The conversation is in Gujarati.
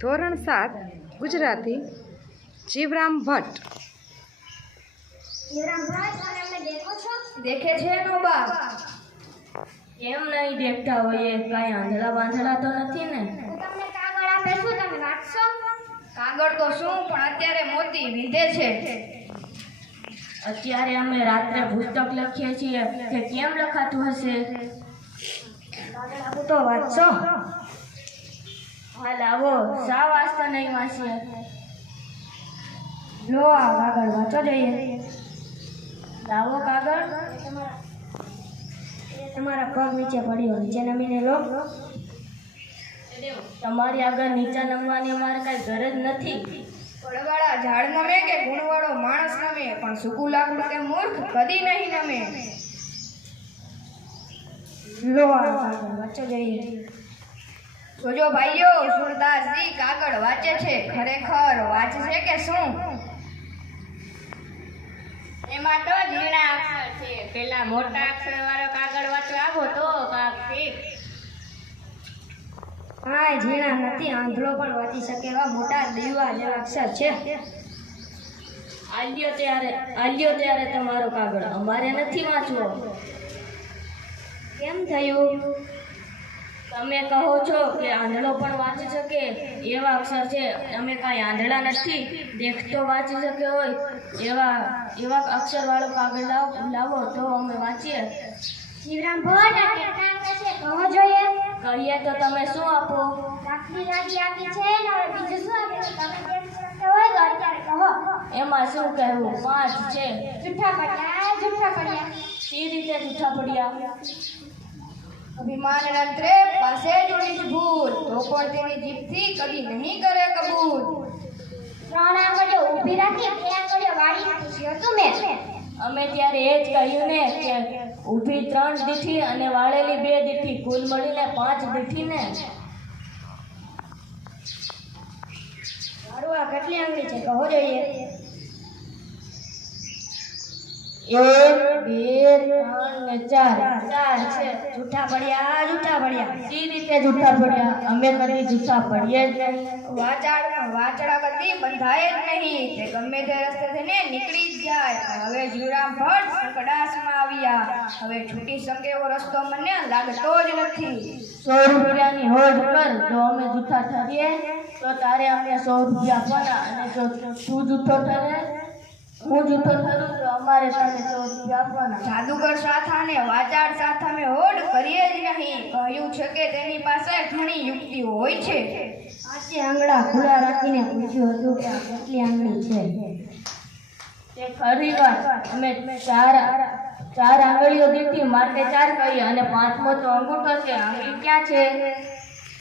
ધોરણ 7 ગુજરાતી જીવરામ ભટ્ટ। જીવરામ ભટ્ટ અને અમને દેખો છો? દેખે છે નો બા? કેમ નહીં દેખતા હોઈએ? કાંઈ આંધળા બાંધળા તો નથી ને? તો તમને કાગળ આપે શું, તમે વાંચશો? કાગળ તો શું, પણ અત્યારે મોતી વિંધે છે। અત્યારે અમે રાત્રે પુસ્તક લખીએ છીએ, તે કેમ લખાતું હશે? કાગળ આપું તો વાંચશો? હા લાવો, શા વાંચતા નહીં વાંચીએ? લો આ કાગળ વાંચો જોઈએ। લાવો કાગળ। તમારા પગ નીચે પડ્યો, નીચે નમીને લો। તમારી આગળ નીચે નમવાની અમારે કાંઈ ગરજ નથી। ફળવાળા ઝાડ નમે કે ગુણવાળો માણસ નમે, પણ સૂકું લાકડું કે મૂર્ખ કદી નહીં નમે। લો આ કાગળ વાંચો જોઈએ। જોજો ભાઈઓ, સુરદાસજી કાગળ વાંચે છે, ખરેખર વાંચશે કે શું? એમાં તો ઝીણા અક્ષર છે, પેલા મોટા અક્ષર વાળો કાગળ વાંચો આવો તો ઠીક। હા ઝીણા નથી, આંધળો પણ વાંચી શકે એવા મોટા દીવા જેવા અક્ષર છે। આલ્યો ત્યારે તમારો કાગળ, અમારે નથી વાંચવો। કેમ થયું? તમે કહો છો કે આંધળો પણ વાંચી શકે એવા અક્ષર છે, અમે કાંઈ આંધળા નથી, દેખતો વાંચી શકે હોય એવા અક્ષર વાળો કાગળ લાવો તો અમે વાંચીએ। જીવરામ ભટ્ટ આ કેટલા અંક છે કહો જોઈએ? કહીએ તો તમે શું આપો? દાખલી યાદી આપી છે ને હવે બીજું શું આપે? તમે કેમ શકતા હોય તો અત્યારે કહો। એમાં શું કહેવું? 5 છે। જૂઠા પડ્યા, જૂઠા પડ્યા। સી રીતે જૂઠા પડ્યા? અભિમાન નંત્રે પાસે જોડી ભૂલ, તો પણ તેની જીભથી કદી નહીં કરે કબૂલ। 3 આંગળીઓ ઊભી રાખી 2 આંગળીઓ વાળી પૂછ્યું હતું મેં। અમે ત્યારે એ જ કહ્યું ને કે ઊભી 3 દીઠી અને વાળેલી 2 દીઠી, કુલ મળીને 5 દીઠી ને। મારું આ કેટલી આંગળી છે કહો જોઈએ? 1 2 3 ને 4 છે। જૂઠા પડ્યા, જૂઠા પડ્યા। સી રીતે જૂઠા પડ્યા? અમે કદી જૂઠા પડીએ જ નહીં। વાચડા કદી બંધાય જ નહીં, તે ગમે તે રસ્તે થઈને નીકળી જ જાય। હવે જીવરામ ભટ્ટ સંકડાસમાં આવ્યા, હવે છૂટી શકે એવો રસ્તો મને લાગતો જ નથી। 100 રૂપિયાની હોડ પર જો અમે જૂઠા ઠરીએ તો તારે અમને 100 રૂપિયા આપવાના, અને જો તું જૂઠો ઠરે, હું જૂઠો ઠરું તો અમારે તને 100 રૂપિયા આપવાના। જાદુગર સાથા ને વાચાડ સાથા અમે હોડ કરીએ જ નહીં, કહ્યું છે કે તેની પાસે ઘણી યુક્તિ હોય છે। પાંચે આંગળા ખુલ્લા રાખીને પૂછ્યું હતું કે આ કેટલી આંગળી છે? તે ખરી વાત, અમે ચાર આંગળીઓ દીધી માટે 4 કહીએ, અને 5મો તો અંગૂઠો છે, આંગળી ક્યાં છે?